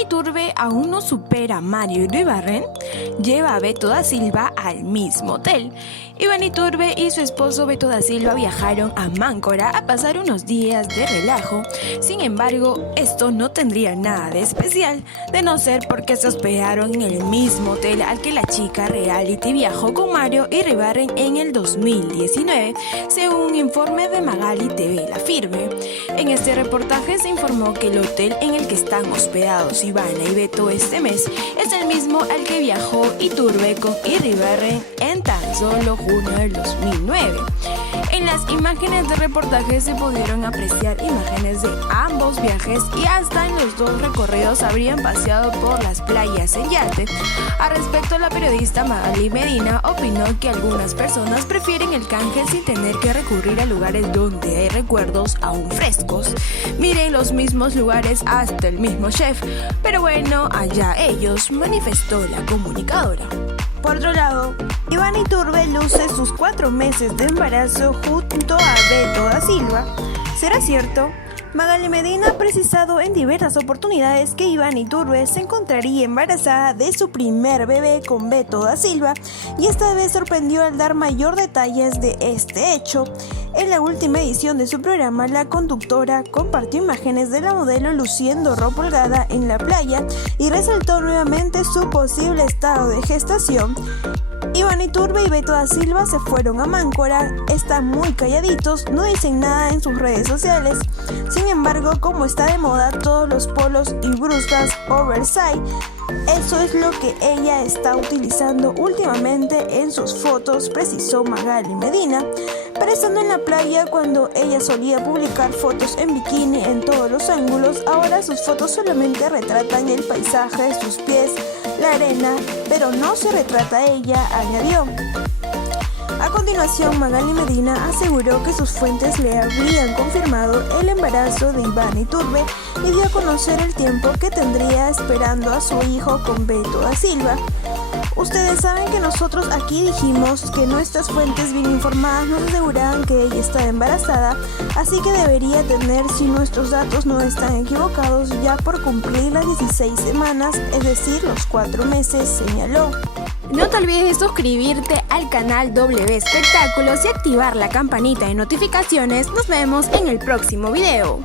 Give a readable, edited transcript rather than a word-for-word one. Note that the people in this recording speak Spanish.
Iturbe aún no supera a Mario Iribarren, lleva a Beto da Silva al mismo hotel. Iván Iturbe y su esposo Beto da Silva viajaron a Máncora a pasar unos días de relajo. Sin embargo, esto no tendría nada de especial, de no ser porque se hospedaron en el mismo hotel al que la chica reality viajó con Mario Iribarren en el 2019, según un informe de Magali TV La Firme. En este reportaje se informó que el hotel en el que están hospedados Ivana y Beto este mes es el mismo al que viajó Iturbe con Iribarren en tan solo junio del 2009. En las imágenes de reportaje se pudieron apreciar imágenes de ambos viajes y hasta en los dos recorridos habrían paseado por las playas en yate. Al respecto, la periodista Magali Medina opinó que algunas personas prefieren el canje sin tener que recurrir a lugares donde hay recuerdos aún frescos. Miren los mismos lugares hasta el mismo chef, pero bueno, allá ellos, manifestó la comunicadora. Por otro lado, Iván Iturbe luce sus 4 meses de embarazo junto a Beto da Silva. ¿Será cierto? Magali Medina ha precisado en diversas oportunidades que Iván Iturbe se encontraría embarazada de su primer bebé con Beto da Silva y esta vez sorprendió al dar mayor detalles de este hecho. En la última edición de su programa, la conductora compartió imágenes de la modelo luciendo ropa holgada en la playa y resaltó nuevamente su posible estado de gestación. Iván Iturbe y Beto da Silva se fueron a Máncora, están muy calladitos, no dicen nada en sus redes sociales. Sin embargo, como está de moda todos los polos y bruscas oversize, eso es lo que ella está utilizando últimamente en sus fotos, precisó Magali Medina. Pero estando en la playa, cuando ella solía publicar fotos en bikini en todos los ángulos, ahora sus fotos solamente retratan el paisaje, sus pies, la arena, pero no se retrata a ella, añadió. A continuación, Magali Medina aseguró que sus fuentes le habrían confirmado el embarazo de Iván Iturbe y dio a conocer el tiempo que tendría esperando a su hijo con Beto da Silva. Ustedes saben que nosotros aquí dijimos que nuestras fuentes bien informadas nos aseguraban que ella estaba embarazada, así que debería tener, si nuestros datos no están equivocados, ya por cumplir las 16 semanas, es decir, los 4 meses, señaló. No te olvides de suscribirte al canal W Espectáculos y activar la campanita de notificaciones. Nos vemos en el próximo video.